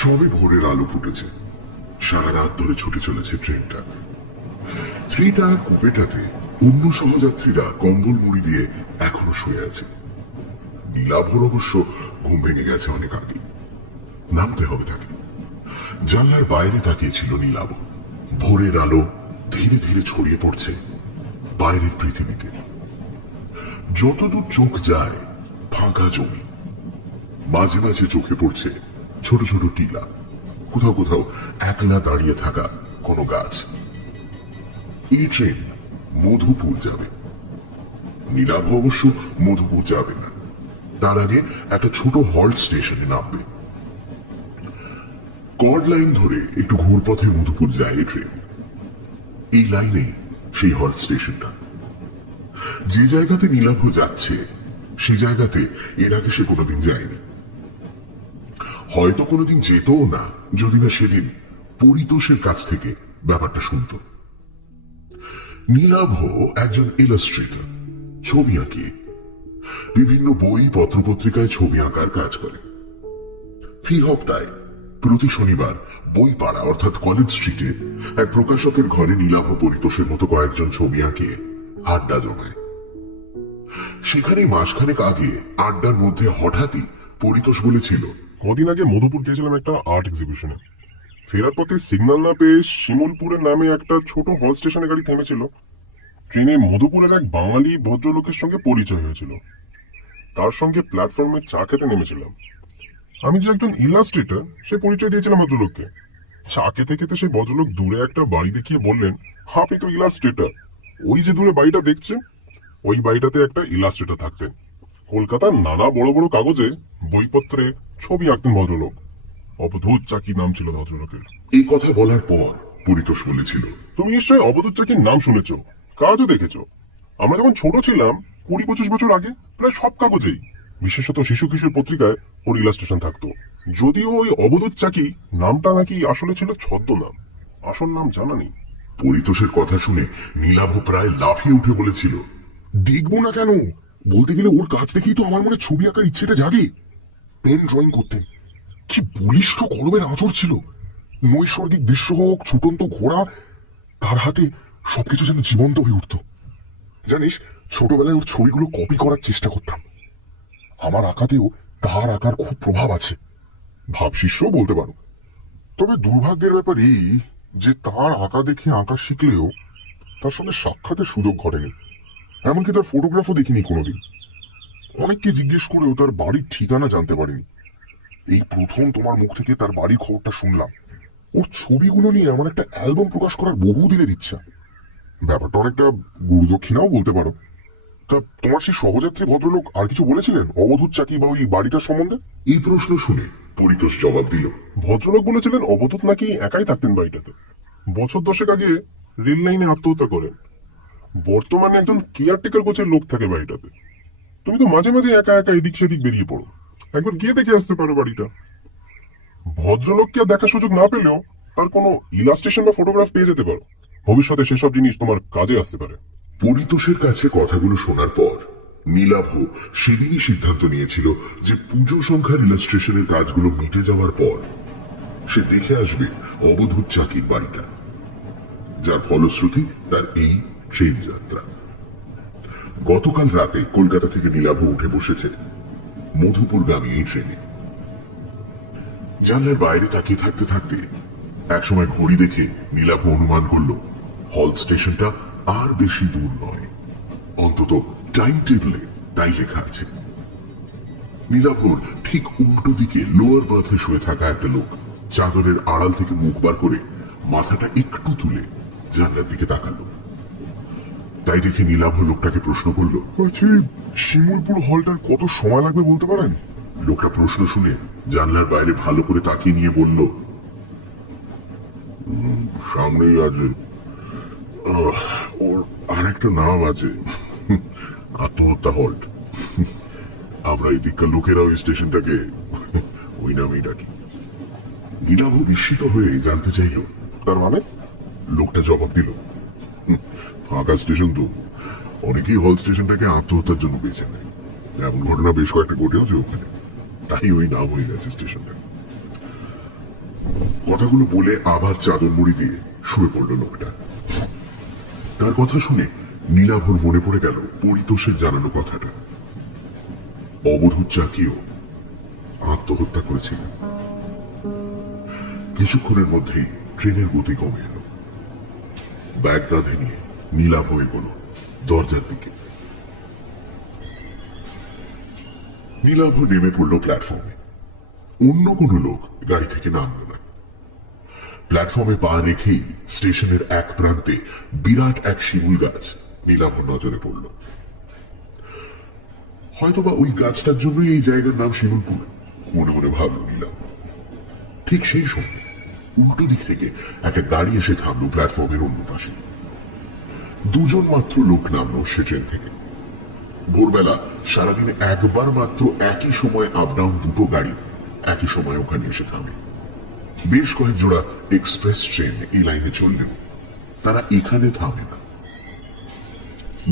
সবে ভোরের আলো ফুটেছে। সারা রাত ধরে ছুটে চলেছে ট্রেনটা। থ্রি টায়ার কুপেটাতে অন্য সহযাত্রীরা কম্বল মুড়ি দিয়ে এখনো শুয়ে আছে। নীলাভর অবশ্য ঘুম ভেঙে গেছে অনেক আগে। নামতে হবে তাকে। জানলার বাইরে তাকিয়েছিল নীলাভ। ভোরের আলো ধীরে ধীরে ছড়িয়ে পড়ছে বাইরের পৃথিবীতে। যতদূর চোখ যায় ফাঁকা জমি, মাঝে মাঝে চোখে পড়ছে ছোট ছোট টিলা, কোথাও কোথাও একলা দাঁড়িয়ে থাকা কোনো গাছ। এই ট্রেন মধুপুর যাবে। নীলাভ অবশ্য মধুপুর যাবে না, তার আগে একটা ছোট হল্ট স্টেশনে নামবে। কর্ড লাইন ধরে একটু ঘুরপথে মধুপুর যায় এই ট্রেন। এই লাইনে সেই হল্ট স্টেশনটা। যে জায়গাতে নীলাভ যাচ্ছে সেই জায়গাতে এর আগে সে কোনোদিন যায়নি, হয়তো কোনোদিন যেতও না যদি না সেদিন পরিতোষের কাছ থেকে ব্যাপারটা শুনত। নীলাভ একজন ইলাস্ট্রেটর, ছবি আঁকিয়ে বিভিন্ন বই পত্রপত্রিকায় ছবি আঁকার কাজ করে। ফি হপ্তায় প্রতি শনিবার বই পাড়া অর্থাৎ কলেজ স্ট্রিটে এক প্রকাশকের ঘরে নীলাভ পরিতোষের মতো কয়েকজন ছবি আঁকিয়ে আড্ডা জমায়। সেখানেই মাসখানেক আগে আড্ডার মধ্যে হঠাৎই পরিতোষ বলেছিল, কদিন আগে মধুপুর গিয়েছিলাম একটা আর্ট এক্সিবিশনে। ফেরার পথে সিগন্যাল না পেয়ে শিমুলপুরের নামে একটা ছোট হল স্টেশনে গাড়ি থেমেছিল। ট্রেনে মধুপুরের এক বাঙালি ভদ্রলোকের সঙ্গে পরিচয় হয়েছিল। তার সঙ্গে প্ল্যাটফর্মে চা খেতে নেমেছিলাম। আমি যে একজন ইলাস্ট্রেটর সে পরিচয় দিয়েছিলাম ভদ্রলোককে। চা খেতে খেতে সেই ভদ্রলোক দূরে একটা বাড়ি দেখিয়ে বললেন, আপনি তো ইলাস্ট্রেটর। ওই যে দূরে বাড়িটা দেখছেন, ওই বাড়িটাতে একটা ইলাস্ট্রেটর থাকতেন। কলকাতার নানা বড় বড় কাগজে বইপত্রে ছবি আঁকতেন ভদ্রলোক। অবধূত চাকি নাম ছিল ভদ্রলোকের। এই কথা বলার পর পরিতোষ বলেছিল, তুমি নিশ্চয়ই অবধূত চাকির নাম শুনেছ, কাজও দেখেছ। আমরা যখন ছোট ছিলাম 20-25 বছর আগে প্রায় সব কাগজেই, বিশেষত শিশু কিশোর পত্রিকায় ওর ইলাস্ট্রেশন থাকতো। যদিও ওই অবধূত চাকি নামটা নাকি আসলে ছিল ছদ্মনাম, আসল নাম জানা নেই। পরিতোষের কথা শুনে নীলাভ প্রায় লাফিয়ে উঠে বলেছিল, দেখবো না কেন, বলতে গেলে ওর কাছ থেকেই তো আমার মনে ছবি আঁকার ইচ্ছেটা জাগে। পেন ড্রয়িং করতেন, কি বলিষ্ঠ কলমের আঁচড় ছিল। নৈসর্গিক দৃশ্য হোক, ছুটন্ত ঘোড়া, তার হাতে সবকিছু যেন জীবন্ত হয়ে উঠত। জানিস, ছোটবেলায় ওর ছবিগুলো কপি করার চেষ্টা করতাম। আমার আঁকাতেও তার আঁকার খুব প্রভাব আছে, ভাবশিষ্যও বলতে পারো। তবে দুর্ভাগ্যের ব্যাপার এই যে তার আঁকা দেখে আঁকা শিখলেও তার সঙ্গে সাক্ষাতের সুযোগ ঘটেনি। এমনকি তার ফটোগ্রাফও দেখিনি কোনোদিন। অনেককে জিজ্ঞেস করেও তার বাড়ির ঠিকানা জানতে পারিনি। এই প্রথম তোমার মুখ থেকে তার বাড়ির খবরটা শুনলাম। ওর ছবিগুলো নিয়ে আমার একটা অ্যালবাম প্রকাশ করার বহুদিনের ইচ্ছা। ব্যাপারটা অনেকটা গুরুদক্ষিণাও বলতে পারো। তা তোমার সেই সহযাত্রী ভদ্রলোক আর কিছু বলেছিলেন অবধূত চাকি বা ওই বাড়িটার সম্বন্ধে? এই প্রশ্ন শুনে পরিতোষ জবাব দিল, ভদ্রলোক বলেছিলেন অবধূত নাকি একাই থাকতেন বাড়িটাতে। বছর 10 আগে রেল লাইনে আত্মহত্যা করেন। বর্তমানে একজন কেয়ারটেকার গোছের লোক থাকে বাড়িটাতে। তুমি তো মাঝে মাঝে একা একা এদিক সেদিক বেরিয়ে পড়ো, একবার গিয়ে দেখে আসতে পারো বাড়িটা। ভদ্রলোককে আর দেখার সুযোগ না পেলেও তার কোনো ইলাস্ট্রেশন বা ফটোগ্রাফ পেয়ে যেতে পারো। ভবিষ্যতে সেসব জিনিস তোমার কাজে আসতে পারে। পরিতোষের কাছে কথাগুলো শোনার পর নীলাভ সেদিনই সিদ্ধান্ত নিয়েছিল যে পুজো সংখ্যার ইলাস্ট্রেশনের কাজগুলো মিটে যাওয়ার পর সে দেখে আসবে অবধূত চাকির বাড়িটা, যার ফলশ্রুতি তার এই ট্রেন যাত্রা। গতকাল রাতে কলকাতা থেকে নীলাভ উঠে বসেছে মধুপুরগামী এই ট্রেনে। জানলার বাইরে তাকিয়ে থাকতে থাকতে একসময় ঘড়ি দেখে নীলাভ অনুমান করল হল স্টেশনটা আর বেশি দূর নয়, অন্তত টাইম টেবিলে তাই লেখা আছে। নীলাভর ঠিক উল্টো দিকে লোয়ার বার্থে শুয়ে থাকা একটা লোক চাদরের আড়াল থেকে মুখ বার করে মাথাটা একটু তুলে জানলার দিকে তাকালো। তাই দেখে নীলাভ লোকটাকে প্রশ্ন করল, আচ্ছা, শিমুলপুর হলটার কত সময় লাগবে বলতে পারেন? লোকটা প্রশ্ন শুনে জানলার বাইরে ভালো করে তাকিয়ে নিয়ে বলল, সামনেই আছে। ওর আর একটা নাম আছে, আত্মহত্যা হল্ট। আমরা এই দিককার লোকেরা ওই স্টেশনটাকে ওই নামেই ডাকি। নীলাভ বিস্মিত হয়ে জানতে চাইল, তার মানে? লোকটা জবাব দিল, ফাঁকা স্টেশন তো, অনেকেই হল স্টেশনটাকে আত্মহত্যার জন্য বেছে নেয়। এমন ঘটনা বেশ কয়েকটা ঘটেওছে ওখানে, তাই ওই নাম হয়ে গেছে স্টেশনটা। কথাগুলো বলে আবার চাদর মুড়ি দিয়ে শুয়ে পড়ল লোকটা। তার কথা শুনে নীলাভর মনে পড়ে গেল পরিতোষের জানানো কথাটা। অবধূত চাকিও আত্মহত্যা করেছিল। কিছুক্ষণের মধ্যেই ট্রেনের গতি কমে এলো। ব্যাগ কাঁধে নিয়ে নীলাভ এগোলো দরজার দিকে। নীলাভ নেমে পড়ল প্ল্যাটফর্মে। অন্য কোনো লোক গাড়ি থেকে নামল না। প্ল্যাটফর্মে পা রেখেই স্টেশনের এক প্রান্তে বিরাট এক শিমুল গাছ নীলাভ নজরে পড়ল। হয়তোবা ওই গাছটার জন্যই এই জায়গার নাম শিমুলপুর, মনে মনে ভাবল নীলাভ। ঠিক সেই সময় উল্টো দিক থেকে একটা গাড়ি এসে থামলো প্ল্যাটফর্মের অন্য পাশে। দুজন মাত্র লোক নামলো সে ট্রেন থেকে। ভোরবেলা সারাদিনে একবার মাত্র একই সময় আপ ডাউন দুটো গাড়ি একই সময় ওখানে এসে থামে। বেশ কয়েক জোড়া এক্সপ্রেস ট্রেন এই লাইনে চললেও তারা এখানে থামে না।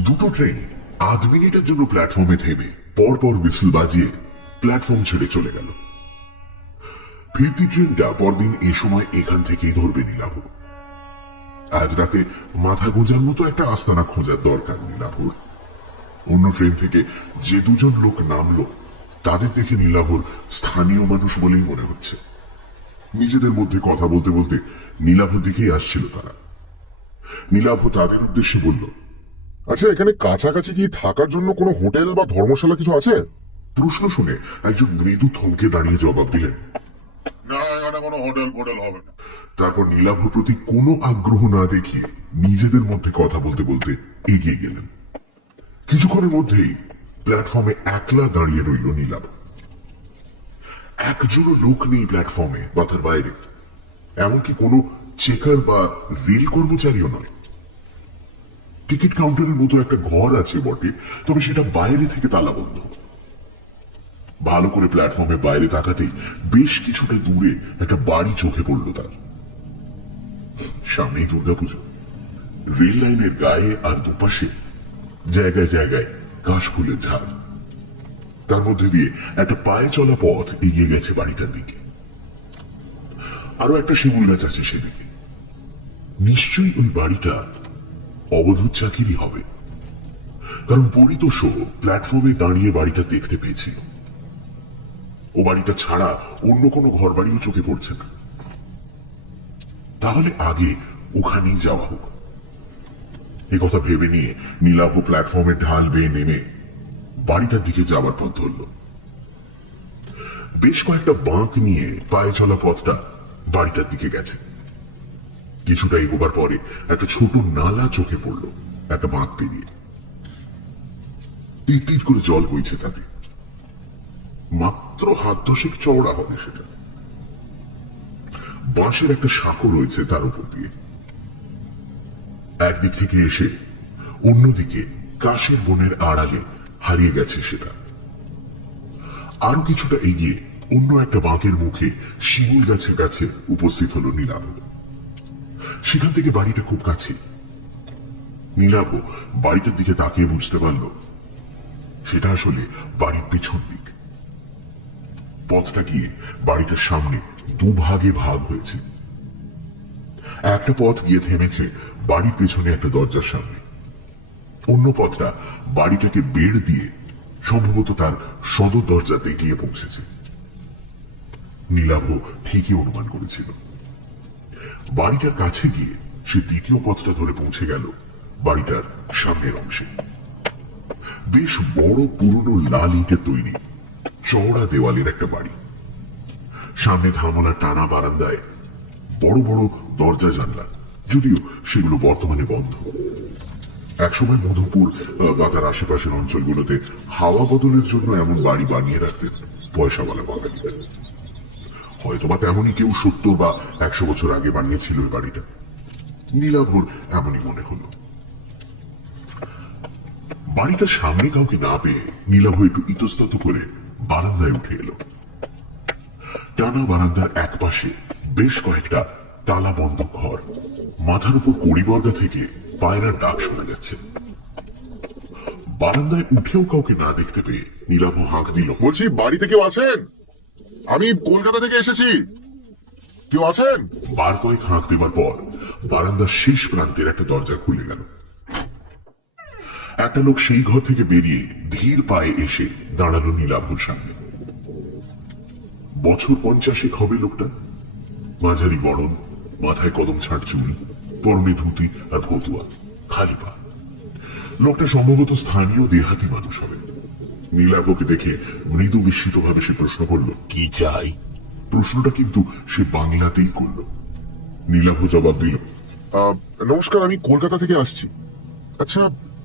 দুটো ট্রেনই আধ মিনিটের জন্য প্ল্যাটফর্মে থেমে পরপর হুইসেল বাজিয়ে প্ল্যাটফর্ম ছেড়ে চলে গেল। ফিরতি ট্রেনটা পরদিন এ সময় এখান থেকেই ধরবে নীলাভ। আজ রাতে মাথা গোঁজার মতো একটা আস্তানা খোঁজার দরকার নীলাভর। অন্য ট্রেন থেকে যে দুজন লোক নামলো তাদের দেখে নীলাভর স্থানীয় মানুষ বলেই মনে হচ্ছে। নিজেদের মধ্যে কথা বলতে বলতে নীলাভর দিকেই আসছিল তারা। নীলাভ তাদের উদ্দেশ্যে বলল, আচ্ছা, এখানে কাছাকাছি কি থাকার জন্য কোনো হোটেল বা ধর্মশালা কিছু আছে? প্রশ্ন শুনে একজন মৃদু থমকে দাঁড়িয়ে জবাব দিলেন, না, এখানে কোনো হোটেল ফোটেল হবে না। তারপর নীলাভর প্রতি কোনো আগ্রহ না দেখিয়ে নিজেদের মধ্যে কথা বলতে বলতে এগিয়ে গেলেন। কিছুক্ষণের মধ্যেই প্ল্যাটফর্মে একলা দাঁড়িয়ে রইল নীলাভ। একজনও লোক নেই প্ল্যাটফর্মে বা তার বাইরে, এমনকি কোনো চেকার বা রেল কর্মচারীও নয়। টিকিট কাউন্টারের মতো একটা ঘর আছে বটে, তবে সেটা বাইরে থেকে তালাবন্ধ। ভালো করে প্ল্যাটফর্মের বাইরে তাকাতেই বেশ কিছুটা দূরে একটা বাড়ি চোখে পড়ল তার। সামনেই দুর্গাপুজো। রেল লাইনের গায়ে আর দুপাশে জায়গায় জায়গায় কাশফুলের ঝাড়। তার মধ্যে দিয়ে একটা পায়ে চলা পথ এগিয়ে গেছে বাড়িটার দিকে। আরো একটা শিমুল গাছ আছে সেদিকে। নিশ্চয়ই ওই বাড়িটা অবধূত চাকিরই হবে, কারণ পরিতোষও প্ল্যাটফর্মে দাঁড়িয়ে বাড়িটা দেখতে পেয়েছিল। ও বাড়িটা ছাড়া অন্য কোনো ঘর বাড়িও চোখে পড়ছে না। তাহলে আগে ওখানেই যাওয়া হোক। একথা ভেবে নিয়ে নীলাভ প্ল্যাটফর্মের ঢাল বেয়ে নেমে বাড়িটার দিকে যাওয়ার পথ ধরল। বেশ কয়েকটা বাঁক নিয়ে পায়ে চলা পথটা বাড়িটার দিকে গেছে। কিছুটা এগোবার পরে একটা ছোট নালা চোখে পড়ল একটা বাঁক পেরিয়ে। তীর তীর করে জল বইছে তাতে। মাত্র হাত দশেক চওড়া হবে সেটা। বাঁশের একটা সাঁকো রয়েছে তার উপর দিয়ে। একদিক থেকে এসে অন্যদিকে কাশের বনের আড়ালে হারিয়ে গেছে সেটা। আরো কিছুটা এগিয়ে অন্য একটা বাঁকের মুখে শিমুল গাছের কাছে উপস্থিত হলো নীলাভ। সেখান থেকে বাড়িটা খুব কাছে। নীলাভ বাড়িটার দিকে তাকিয়ে বুঝতে পারল সেটা আসলে বাড়ির পেছন দিক। পথটা গিয়ে বাড়িটার সামনে দুভাগে ভাগ হয়েছে। একটা পথ গিয়ে থেমেছে বাড়ির পেছনে একটা দরজার সামনে। অন্য পথটা বাড়িটাকে বেড় দিয়ে সম্ভবত তার সদর দরজাতে গিয়ে পৌঁছেছে। নীলাভ ঠিকই অনুমান করেছিল। বাড়িটার কাছে গিয়ে সে দ্বিতীয় পথটা ধরে পৌঁছে গেল বাড়িটার সামনের অংশে। বেশ বড় পুরনো লাল ইটের তৈরি চওড়া দেওয়ালের একটা বাড়ি। সামনে ধামলা টানা বারান্দায় বড় বড় দরজা জানলা, যদিও সেগুলো বর্তমানে বন্ধ। একসময় মধুপুর বা তার আশেপাশের অঞ্চলগুলোতে হাওয়া বদলের জন্য এমন বাড়ি বানিয়ে রাখতেন পয়সাওয়ালা বাঙালিরা। হয়তোবা তেমনই কেউ 70 বা 100 বছর আগে বানিয়েছিল ওই বাড়িটা। নীলাভর এমনই মনে হলো। বাড়িটার সামনে কাউকে না পেয়ে নীলাভ একটু ইতস্তত করে বারান্দায় উঠে এলো। টানা বারান্দার এক পাশে বেশ কয়েকটা তালা বন্ধ ঘর। মাথার উপর কড়িবর্গা থেকে পায়রার ডাক শোনা যাচ্ছে। বারান্দায় উঠেও কাউকে না দেখতে পেয়ে নীলাভ হাঁক দিল, বলছি, বাড়িতে কেউ আছেন? আমি কলকাতা থেকে এসেছি। কেউ আছেন? বার কয়েক হাঁক দেবার পর বারান্দার শেষ প্রান্তের একটা দরজা খুলে গেল। একটা লোক সেই ঘর থেকে বেরিয়ে ধীর পায়ে এসে দাঁড়ালো নীলাভর সামনে। বছর 50 হবে লোকটা। মাঝারি গড়ন, মাথায় কদম ছাড় চুল, পরনে ধুতি আর ফতুয়া, খালি পা। লোকটা সম্ভবত স্থানীয় দেহাতি মানুষ হবে। নীলাভকে দেখে মৃদু বিস্মিত ভাবে সে প্রশ্ন করল, কি চাই? প্রশ্নটা কিন্তু সে বাংলাতেই করল। নীলাভ জবাব দিল, নমস্কার, আমি কলকাতা থেকে আসছি। আচ্ছা,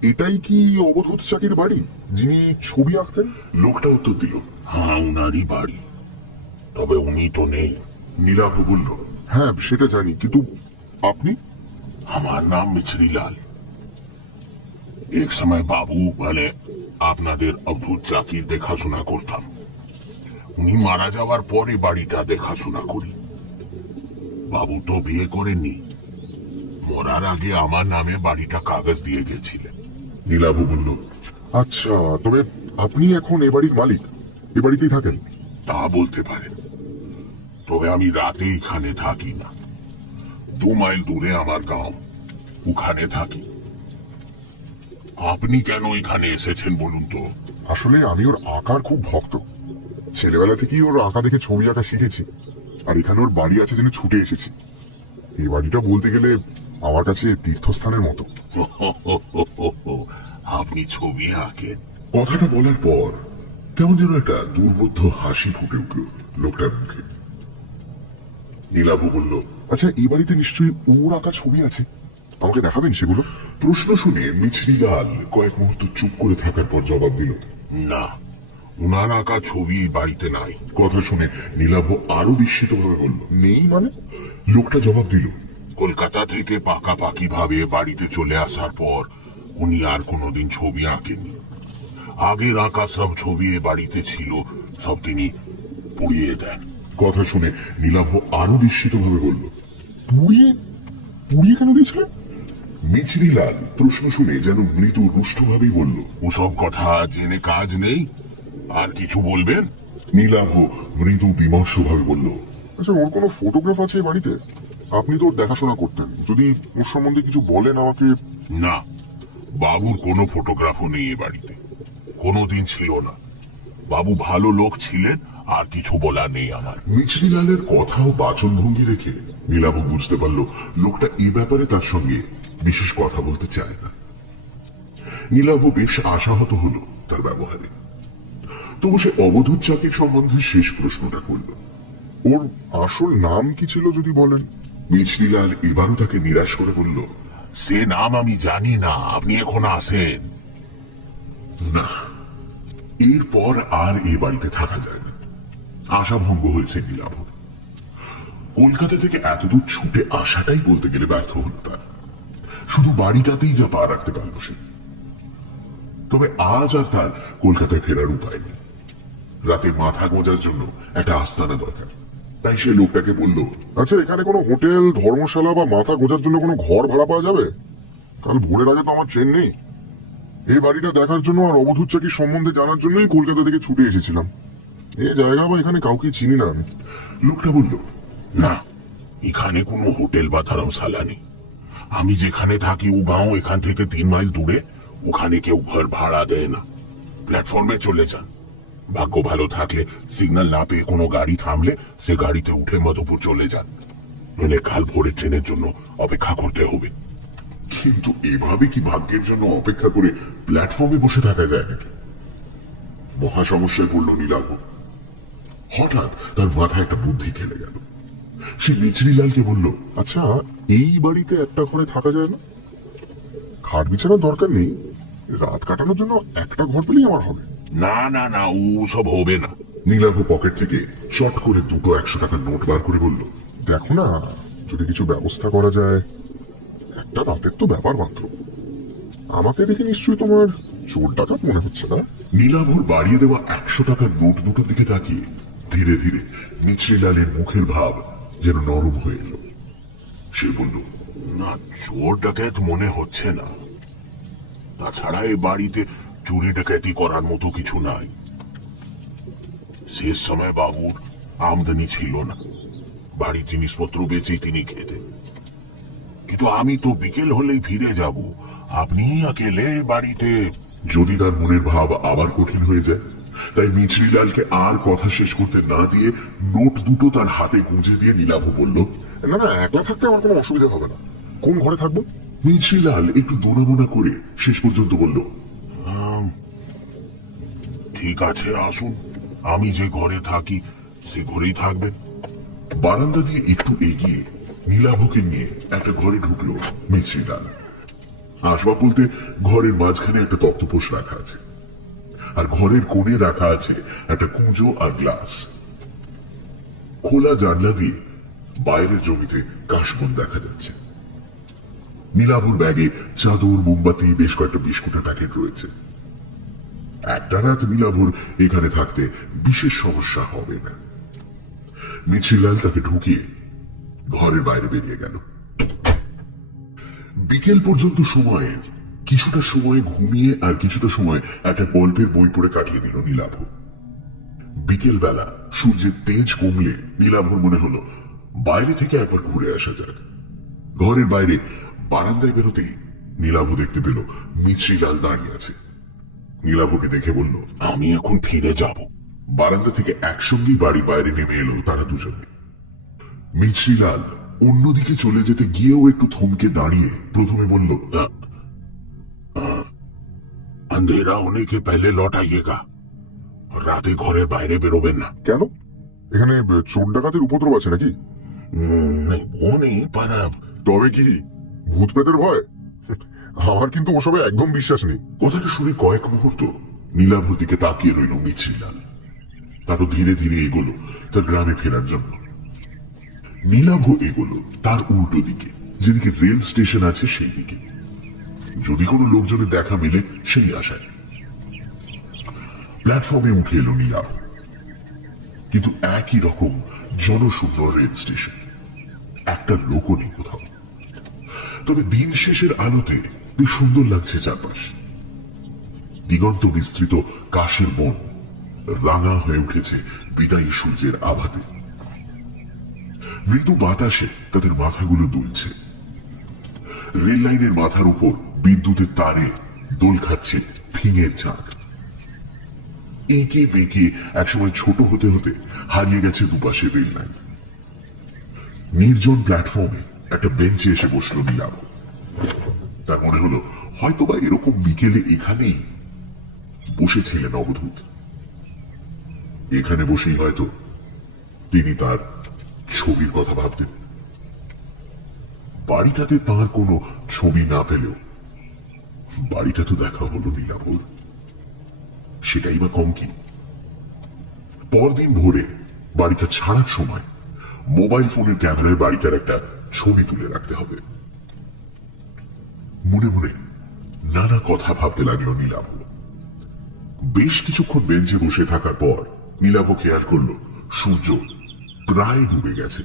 এটাই কি অবধূত চাকির বাড়ি, যিনি ছবি আঁকতেন? লোকটা উত্তর দিল। হ্যাঁ, উনারই বাড়ি, তবে উনি তো নেই। নীলাভ বলল, হ্যাঁ, সেটা জানি, কিন্তু আপনি? আমার নাম মিছরিলাল। এক সময় বাবু মানে আপনাদের অদ্ভুত চাকির দেখাশোনা করতাম। উনি মারা যাওয়ার পরে বাড়িটা দেখাশোনা করি। বাবু তো বিয়ে করেননি, মরার আগে আমার নামে বাড়িটা কাগজ দিয়ে গেছিলেন। নীলাভ বলল, আচ্ছা, তবে আপনি এখন এ বাড়ির মালিক, এ বাড়িতেই থাকেন? তা বলতে পারেন, তবে আমি রাতে এখানে থাকি না। 2 মাইল দূরে আমার গাঁও, ওখানে থাকি। আপনি কেন এখানে এসেছেন বলুন তো? আসলে আমি ওর আঁকার খুব ভক্ত। ছেলেবেলা থেকেই ওর আঁকা দেখে ছবি আঁকা শিখেছি, আর এখানে ওর বাড়ি আছে জেনে ছুটে এসেছি। এই বাড়িটা বলতে গেলে আমার কাছে তীর্থস্থানের মতো। আপনি ছবি আঁকেন? কথাটা বলার পর কেমন যেন একটা দুর্বোধ্য হাসি ফুটে উঠল লোকটার মুখে। নীলাভ বলল, আচ্ছা, এই বাড়িতে নিশ্চয়ই ওর আঁকা ছবি আছে, আমাকে দেখাবেন সেগুলো? প্রশ্ন শুনে মিছরিলাল কয়েক মুহূর্ত চুপ করে থাকার পর জবাব দিল, না, উনার আঁকা ছবি এই বাড়িতে নাই। কথা শুনে নীলাভ আরো বিস্মিত ভাবে বলল, নেই মানে? লোকটা জবাব দিল, কলকাতা থেকে পাকাপাকি ভাবে বাড়িতে চলে আসার পর উনি আর কোনোদিন ছবি আঁকেননি। আগের আঁকা সব ছবি এ বাড়িতে ছিল, সব তিনি পুড়িয়ে দেন। কথা শুনে নীলাভ আরো বিস্মিত ভাবে বলল, পুড়িয়ে? পুড়িয়ে কেন দিয়েছিলেন? মিছরিলাল প্রশ্ন শুনে যেন মৃদু রুষ্ট ভাবেই বলল, ওসব কথা জেনে কাজ নেই, আর কিছু বলবেন? নীলাভ মৃদু বিমর্ষ ভাবে বলল, আচ্ছা, ওর কোনো ফটোগ্রাফ আছে এই বাড়িতে? আপনি তো ওর দেখাশোনা করতেন, যদি ওর সম্বন্ধে কিছু বলেন আমাকে। না, বাবুর কোনো ফটোগ্রাফও নেই এ বাড়িতে, কোনোদিন ছিল না। বাবু ভালো লোক ছিলেন, আর কিছু বলার নেই আমার। মিছরিলালের কথা ও বাচনভঙ্গি দেখে নীলাভ বুঝতে পারল লোকটা এই ব্যাপারে তার সঙ্গে বিশেষ কথা বলতে চায় না। নীলাভ বেশ আশাহত হলো তার ব্যবহারে। তবু সে অবধূত চাকির সম্বন্ধে শেষ প্রশ্নটা করল। ওর আসল নাম কি ছিল যদি বলেন? মিছরিলাল এবারও তাকে নিরাশ করে বলল, সে নাম আমি জানি না, আপনি এখন আসেন। না, এরপর আর এ বাড়িতে থাকা যায় না। আশাভঙ্গ হয়েছে নীলাভ। কলকাতা থেকে এতদূর ছুটে আসাটাই বলতে গেলে ব্যর্থ হল তার। শুধু বাড়িটাতেই যা পা রাখতে পারল সে। তবে আজ আর তার কলকাতায় ফেরার উপায় নেই। রাতে মাথা গোঁজার জন্য একটা আস্তানা দরকার। তাই সে লোকটাকে বলল, আচ্ছা, এখানে কোনো হোটেল, ধর্মশালা বা মাথা গোজার জন্য কোনো ঘর ভাড়া পাওয়া যাবে? কাল ভোরের আগে তো আমার ট্রেন নেই। এই বাড়িটা দেখার জন্য আর অবধূত চাকির সম্বন্ধে জানার জন্যই কলকাতা থেকে ছুটে এসেছিলাম। এই জায়গা বা এখানে কাউকে চিনি না আমি। লোকটা বলল, না, এখানে কোনো হোটেল বা ধর্মশালা নেই। আমি যেখানে থাকি ও গাঁও এখান থেকে 3 মাইল দূরে, ওখানে কেউ ঘর ভাড়া দেয় না। প্ল্যাটফর্মে চলে যান। ভাগ্য ভালো থাকলে সিগন্যাল না পেয়ে কোনো গাড়ি থামলে সে গাড়িতে উঠে মধুপুর চলে যান, নইলে কাল ভোরের ট্রেনের জন্য অপেক্ষা করতে হবে। কিন্তু এভাবে কি ভাগ্যের জন্য অপেক্ষা করে প্ল্যাটফর্মে বসে থাকা যায় নাকি? মহা সমস্যায় পড়ল নীলাভ। হঠাৎ তার মাথায় একটা বুদ্ধি খেলে গেল। সে মিছরিলালকে বলল, আচ্ছা, এই বাড়িতে একটা ঘরে থাকা যায় না? খাট বিছানার দরকার নেই, রাত কাটানোর জন্য একটা ঘর পেলেই আমার হবে। না না না, ও সব হবে না। নীলাভ পকেট থেকে চট করে দুটো 100 টাকার নোট বার করে বলল, দেখো না, যদি কিছু ব্যবস্থা করা যায়। একটা রাতের তো ব্যাপার মাত্র। আমাকে দেখে নিশ্চয়ই তোমার চোর ডাকাত মনে হচ্ছে না? নীলাভর বাড়িয়ে দেওয়া 100 টাকার নোট দুটোর দিকে তাকিয়ে ধীরে ধীরে মিছরিলালের মুখের ভাব যেন নরম হয়ে এলো। সে বলল, না, চোর ডাকাত মনে হচ্ছে না। তাছাড়া এই বাড়িতে চুরি ডাকাতি করার মতো কিছু নাই। শেষ সময় বাবুর আমদানি ছিল না, বাড়ির জিনিসপত্র বেচেই তিনি খেতেন। কিন্তু আমি তো বিকেল হলেই ফিরে যাব, আপনি একেলে বাড়িতে। যদি তার মনের ভাব আবার কঠিন হয়ে যায়, তাই মিছরিলালকে আর কথা শেষ করতে না দিয়ে নোট দুটো তার হাতে গুঁজে দিয়ে নীলাভ বলল, না না, একলা থাকতে আমার কোনো অসুবিধা হবে না। কোন ঘরে থাকবো? মিছরিলাল একটু দোনামোনা করে শেষ পর্যন্ত বলল, ঠিক আছে, আসুন, আমি যে ঘরে থাকি সে ঘরেই থাকবেন। বারান্দা দিয়ে একটু এগিয়ে নীলাভকে নিয়ে একটা ঘরে ঢুকলো মিছরিলাল। আসবাব বলতে ঘরের মাঝখানে একটা তক্তপোষ রাখা আছে, আর ঘরের কোণে রাখা আছে একটা কুঁজো আর গ্লাস। খোলা জানলা দিয়ে বাইরের জমিতে কাশবন দেখা যাচ্ছে। নীলাভর ব্যাগে চাদর, মোমবাতি, বেশ কয়েকটা বিস্কুটের প্যাকেট রয়েছে। একটা রাত নীলাভর এখানে থাকতে বিশেষ সমস্যা হবে না। মিছরিলাল তাকে ঢুকিয়ে ঘরের বাইরে বেরিয়ে গেল। বিকেল পর্যন্ত সময়ের কিছুটা সময় ঘুমিয়ে আর কিছুটা সময় একটা গল্পের বই পড়ে কাটিয়ে দিল নীলাভ। বিকেল বেলা সূর্যের তেজ কমলে নীলাভর মনে হলো বাইরে থেকে একবার ঘুরে আসা যাক। ঘরের বাইরে বারান্দায় বেরোতেই নীলাভ দেখতে পেল মিছরিলাল দাঁড়িয়ে আছে। নীলাভকে দেখে বলল, আমি এখন ফিরে যাব। বারান্দা থেকে একসঙ্গেই বাড়ি বাইরে নেমে এলো তারা দুজনে। মিছরিলাল অন্যদিকে চলে যেতে গিয়েও একটু থমকে দাঁড়িয়ে প্রথমে বলল, अंधेरा होने के पहले लौट आइएगा, রাতে ঘরের বাইরে বেরোবেন না। কেন? এখানে চোর ডাকাতের উপদ্রব আছে নাকি? नहीं वो नहीं, पर अब তবে কি ভূত প্রেতের ভয়? আমার কিন্তু ওসবে একদম বিশ্বাস নেই। কথাটা শুনে কয়েক মুহূর্ত নীলাভর দিকে তাকিয়ে রইল মিছরিলাল। তারপর ধীরে ধীরে এগোলো তার গ্রামে ফেরার জন্য। নীলাভ এগোলো তার উল্টো দিকে, যেদিকে রেল স্টেশন আছে সেই দিকে, যদি কোনো লোকজনের দেখা মেলে সেই আশায়। প্ল্যাটফর্মে উঠে এলো নীলাভ, কিন্তু একই রকম জনশূন্য রেল স্টেশন, একটা লোকও নেই কোথাও। তবে দিন শেষের আলোতে বেশ সুন্দর লাগছে চারপাশ। দিগন্ত বিস্তৃত কাশের বন রাঙা হয়ে উঠেছে বিদায়ী সূর্যের আভাতে। মৃদু বাতাসে তাদের মাথাগুলো দুলছে। রেল লাইনের মাথার উপর বিদ্যুতের তারে দোল খাচ্ছে ফিঙের চাঁদ। এঁকে বেঁকে একসময় ছোট হতে হতে হারিয়ে গেছে দুপাশে রেল লাইন। নির্জন প্ল্যাটফর্মে একটা বেঞ্চে এসে বসলো নীলাভ। তার মনে হলো হয়তোবা এরকম বিকেলে এখানেই বসেছিলেন অবধূত। এখানে বসেই হয়তো তিনি তার ছবির কথা ভাবতেন। বাড়িটাতে তার কোনো ছবি না পেলেও বাড়িটা তো দেখা হলো নীলাভর, সেটাই বা কম কি। পরদিন ভোরে বাড়িটা ছাড়ার সময় মোবাইল ফোনের ক্যামেরায় বাড়িটার একটা ছবি তুলে রাখতে হবে। মনে মনে নানা কথা ভাবতে লাগলো নীলাভ। বেশ কিছুক্ষণ বেঞ্চে বসে থাকার পর নীলাভ খেয়াল করলো সূর্য প্রায় ডুবে গেছে,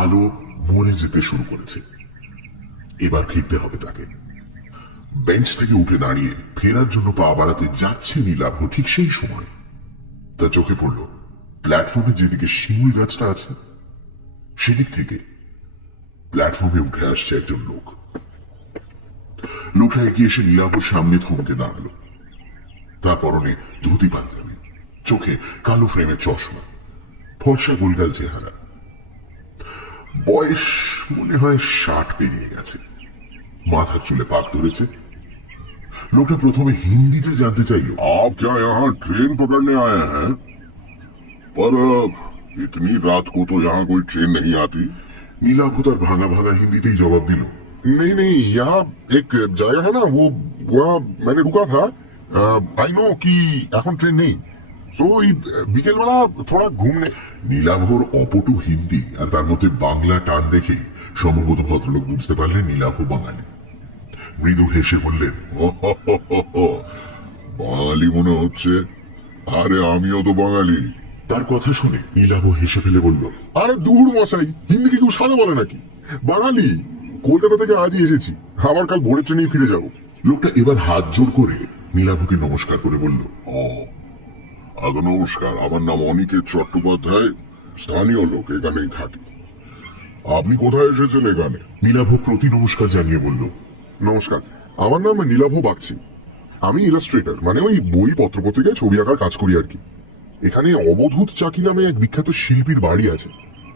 আলো মরে যেতে শুরু করেছে। এবার ফিরতে হবে তাকে। বেঞ্চ থেকে উঠে দাঁড়িয়ে ফেরার জন্য পা বাড়াতে যাচ্ছে নীলাভ, ঠিক সেই সময় তার চোখে পড়ল প্ল্যাটফর্মে যেদিকে শিমুল গাছটা আছে সেদিক থেকে প্ল্যাটফর্মে উঠে আসছে একজন লোক। লোকটা এগিয়ে এসে নীলাভর সামনে থমকে দাঁড়ালো। তার পরনে ধুতি পাঞ্জাবি, চোখে কালো ফ্রেমের চশমা, ফর্সা গোলগাল চেহারা। বয়স মনে হয় 60 পেরিয়ে গেছে। মাথার চুলে পাক ধরেছে। লোকটা প্রথমে হিন্দিতে জানতে চাইল, आप क्या यहाँ ट्रेन पकड़ने आए हैं? पर इतनी रात को तो यहाँ कोई ट्रेन नहीं आती। নীলাভ তার ভাঙা ভাঙা হিন্দিতেই জবাব দিল, नहीं नहीं, यहाँ एक जगह है ना, वो वहाँ मैंने रुका था। आई नो कि এখন ট্রেন নেই, তো এই বিকেলবেলা থোড়া ঘুমনে। নীলাভর অপটু হিন্দি আর তার মধ্যে বাংলা টান দেখে সম্ভবত ভদ্রলোক বুঝতে পারলেন নীলাভ বাঙালি। মৃদু হেসে বললেন, বাঙালি মনে হচ্ছে, আরে আমিও তো বাঙালি। তার কথা শুনে নীলাভ হেসে ফেলে বলল, আরে দূর মশাই, হিন্দি কি কেউ সাদা বলে নাকি? বাঙালি, কলকাতা থেকে আজই এসেছি, আবার কাল ভোরের ট্রেনেই ফিরে যাব। লোকটা এবার হাত জোড় করে নীলাভকে নমস্কার করে বলল, আগে নমস্কার, আমার নাম অনিকেত চট্টোপাধ্যায়, স্থানীয় লোক, এখানেই থাকি। আপনি কোথায় এসেছেন এখানে? নীলাভ প্রতি নমস্কার জানিয়ে বলল, নমস্কার, আমার নাম নীলাভ বাগচি। আমি ইলাস্ট্রেটর, মানে ওই বই পত্রপত্রিকায় ছবি আঁকার কাজ করি আর কি। এখানে অবধূত চাকি নামে এক বিখ্যাত শিল্পীর বাড়ি আছে।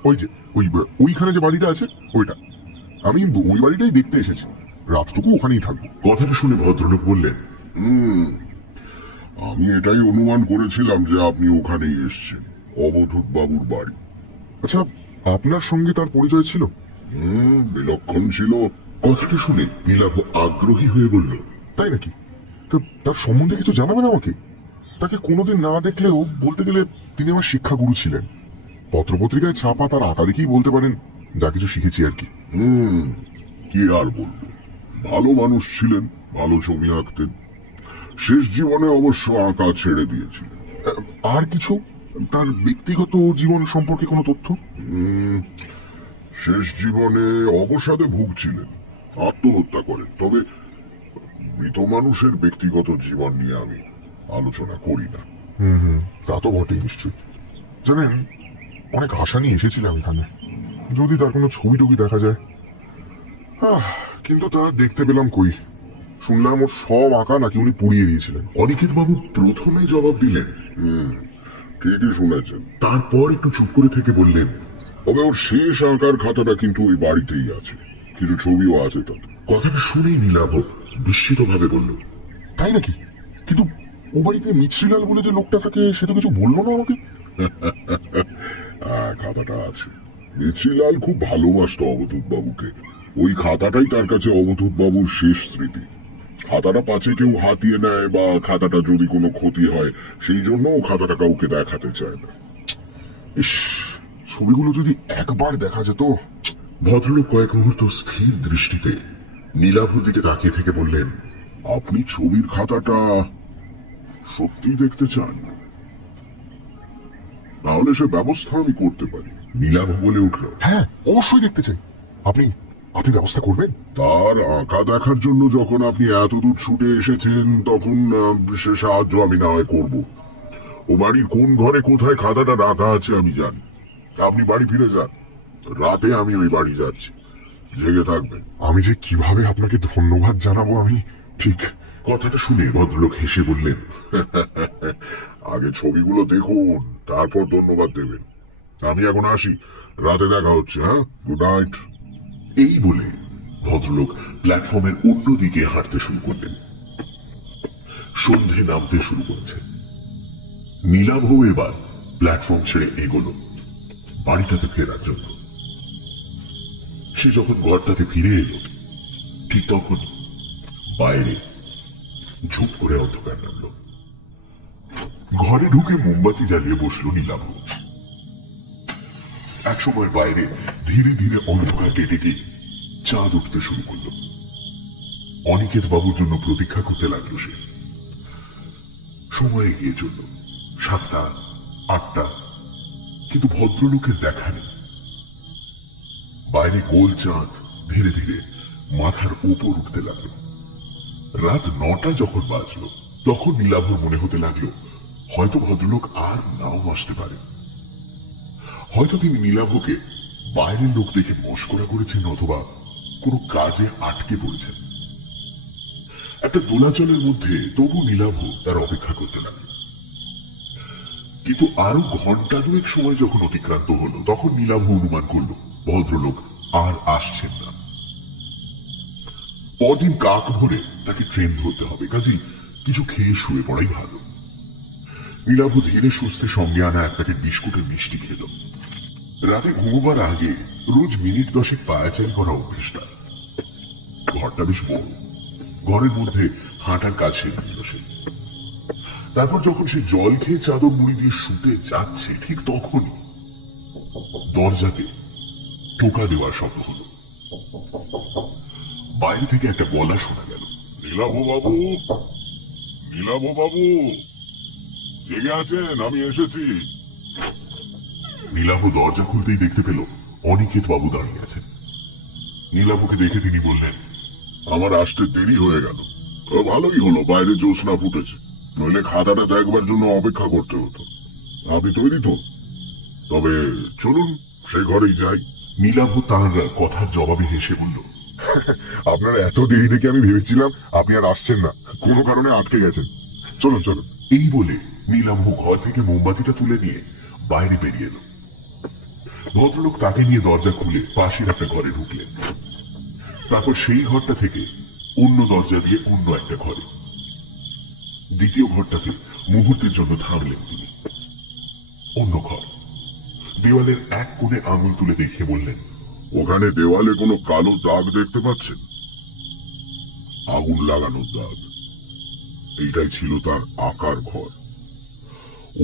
ওই যে ওইখানে যে বাড়িটা আছে ওইটা। আমি ওই বাড়িটাই দেখতে এসেছি, রাতটুকু ওখানেই থাকবো। কথাটা শুনে ভদ্রলোক বললেন, আমি এটাই অনুমান করেছিলাম যে আপনি ওখানেই এসেছেন, অবধূত বাবুর বাড়ি। আচ্ছা, আপনার সঙ্গে তার পরিচয় ছিল? বিলক্ষণ ছিল। কথাটা শুনে নীলাভ আগ্রহী হয়ে বলল, তাই নাকি? তো তার সম্বন্ধে কিছু জানাবেন আমাকে? তাকে কোনোদিন না দেখলেও বলতে গেলে তিনি আমার শিক্ষাগুরু ছিলেন। পত্রপত্রিকায় ছাপা তার আঁকা দেখেই বলতে পারেন যা কিছু শিখেছি আর কি। কি আর বলবো, ভালো মানুষ ছিলেন, ভালো ছবি আঁকতেন। শেষ জীবনে অবশ্য আঁকা ছেড়ে দিয়েছিলেন। আর কিছু তার ব্যক্তিগত জীবন সম্পর্কে কোনো তথ্য? শেষ জীবনে অবসাদে ভুগছিলেন, আত্মহত্যা করেন। তবে মৃত মানুষের ব্যক্তিগত জীবন নিয়ে আমি আলোচনা করি না। তা তো বটেই নিশ্চয়ই। জানেন, অনেক আশা নিয়ে এসেছিলাম এখানে, যদি তার কোনো ছবি টবি দেখা যায়। কিন্তু তা দেখতে পেলাম কই। শুনলাম ওর সব আঁকা নাকি উনি পুড়িয়ে দিয়েছিলেন। অনিকেত বাবু প্রথমে জবাব দিলেন, ঠিকই শুনেছেন। তারপর একটু চুপ করে থেকে বললেন, তবে ওর শেষ আঁকার খাতাটা কিন্তু ওই বাড়িতেই আছে, কিছু ছবিও আছে তাতে। কথাটা শুনেই নীলাভ বিস্মিত ভাবে বলল, তাই নাকি? কিন্তু ও বাড়িতে মিছরিলাল বলে যে লোকটা থাকে সে তো কিছু বললো না আমাকে। খাতাটা আছে। মিছিলাল খুব ভালোবাসতো অবধূত বাবুকে। ওই খাতাটাই তার কাছে অবধূত বাবুর শেষ স্মৃতি। খাতাটা পাছে কেউ হাতিয়ে নেয় বা খাতাটা যদি কোনো ক্ষতি হয়, সেই জন্য ও খাতাটা কাউকে দেখাতে চায় না। ইস, ছবিগুলো যদি একবার দেখা যেত। ভদ্রলোক কয়েক মুহূর্ত স্থির দৃষ্টিতে নীলাভর দিকে তাকিয়ে থেকে বললেন, আপনি ছবির খাতাটা সত্যি দেখতে চান? তাহলে সে ব্যবস্থা আমি করতে পারি। নীলাভ বলে উঠল, হ্যাঁ, অবশ্যই দেখতে চাই। আপনি আপনি ব্যবস্থা করবেন? তার আঁকা দেখার জন্য যখন আপনি এত দূর ছুটে এসেছেন, তখন সে সাহায্য আমি না হয় করব। ও বাড়ির কোন ঘরে কোথায় খাতাটা রাখা আছে আমি জানি। আপনি বাড়ি ফিরে যান, রাতে আমি ওই বাড়ি যাচ্ছি, জেগে থাকবেন। আমি যে কিভাবে আপনাকে ধন্যবাদ জানাবো আমি ঠিক। কথাটা শুনে ভদ্রলোক হেসে বললেন, আগে ছবিগুলো দেখুন, তারপর ধন্যবাদ দেবেন। আমি এখন আসি, রাতে দেখা হচ্ছে। হ্যাঁ, গুড নাইট। এই বলে ভদ্রলোক প্ল্যাটফর্মের অন্যদিকে হাঁটতে শুরু করলেন। সন্ধে নামতে শুরু করেছে। নীলাভ এবার প্ল্যাটফর্ম ছেড়ে এগোলো বাড়িটাতে ফেরার জন্য। সে যখন ঘরটাতে ফিরে এলো, ঠিক তখন বাইরে ঝুপ করে অন্ধকার নামল। ঘরে ঢুকে মোমবাতি জ্বালিয়ে বসলো নীলাভ। একসময় বাইরে ধীরে ধীরে অন্ধকার কেটে গিয়ে চাঁদ উঠতে শুরু করলো। অনিকেত বাবুর জন্য প্রতীক্ষা করতে লাগলো সে। সময় এগিয়ে চলল, 7টা, 8টা, কিন্তু ভদ্রলোকের দেখা নেই। বাইরে গোল চাঁদ ধীরে ধীরে মাথার উপর উঠতে লাগলো। রাত 9টা যখন বাজলো, তখন নীলাভর মনে হতে লাগলো হয়তো ভদ্রলোক আর নাও আসতে পারে। হয়তো তিনি নীলাভকে বাইরের লোক দেখে মস্করা করেছেন, অথবা কোনো কাজে আটকে পড়েছেন। একটা দোলাচলের মধ্যে তবু নীলাভ তার অপেক্ষা করতে লাগলো। কিন্তু আরো ঘন্টা দুয়েক সময় যখন অতিক্রান্ত হলো, তখন নীলাভ অনুমান করলো ভদ্রলোক আর আসছেন না। পরদিন কাক ভরে তাকে ট্রেন ধরতে হবে, কাজেই কিছু খেয়ে শুয়ে পড়াই ভালো। নীলাভ ধীরে সুস্থে সঙ্গে আনা এক প্যাকেট বিস্কুটের মিষ্টি খেল। রাতে ঘুমোবার আগে রোজ মিনিট 10 পায়াচারি করা অভ্যেস তার। ঘরটা বেশ বড়, ঘরের মধ্যে হাঁটার কাজ সেরে নিল সে। তারপর যখন সে জল খেয়ে চাদর মুড়ি দিয়ে শুতে যাচ্ছে, ঠিক তখনই দরজাতে টোকা দেওয়ার শব্দ হলো। বাইরে থেকে একটা গলা শোনা গেল, নীলাভ বাবু, নীলাভ বাবু, জেগে আছেন? আমি এসেছি। নীলাভ দরজা খুলতেই দেখতে পেল অনিকেত বাবু দাঁড়িয়ে আছেন। নীলাভকে দেখে তিনি বললেন, আমার আসতে দেরি হয়ে গেল। ভালোই হলো বাইরে জ্যোৎস্না ফুটেছে, নইলে খাতাটা দেখবার জন্য অপেক্ষা করতে হতো। আপনি তৈরি তো? তবে চলুন সেই ঘরেই যাই। নীলাভ তার কথার জবাবে হেসে বলল, আপনার এত দেরি দেখে আমি ভেবেছিলাম আপনি আর আসছেন না, কোনো কারণে আটকে গেছেন। চলুন চলুন। এই বলে নীলাভ ঘর থেকে মোমবাতিটা তুলে নিয়ে বাইরে বেরিয়ে এলো। ভদ্রলোক তাকে নিয়ে দরজা খুলে পাশের একটা ঘরে ঢুকলেন। তারপর সেই ঘরটা থেকে অন্য দরজা দিয়ে অন্য একটা ঘরে, দ্বিতীয় ঘরটাতে মুহূর্তের জন্য থামলেন তিনি। অন্য ঘর, দেওয়ালের এক কোণে আঙুল তুলে দেখে বললেন, ওখানে দেওয়ালে কোনো কালো দাগ দেখতে পাচ্ছেন? আগুন লাগানোর দাগ। এইটাই ছিল তার আঁকার ঘর।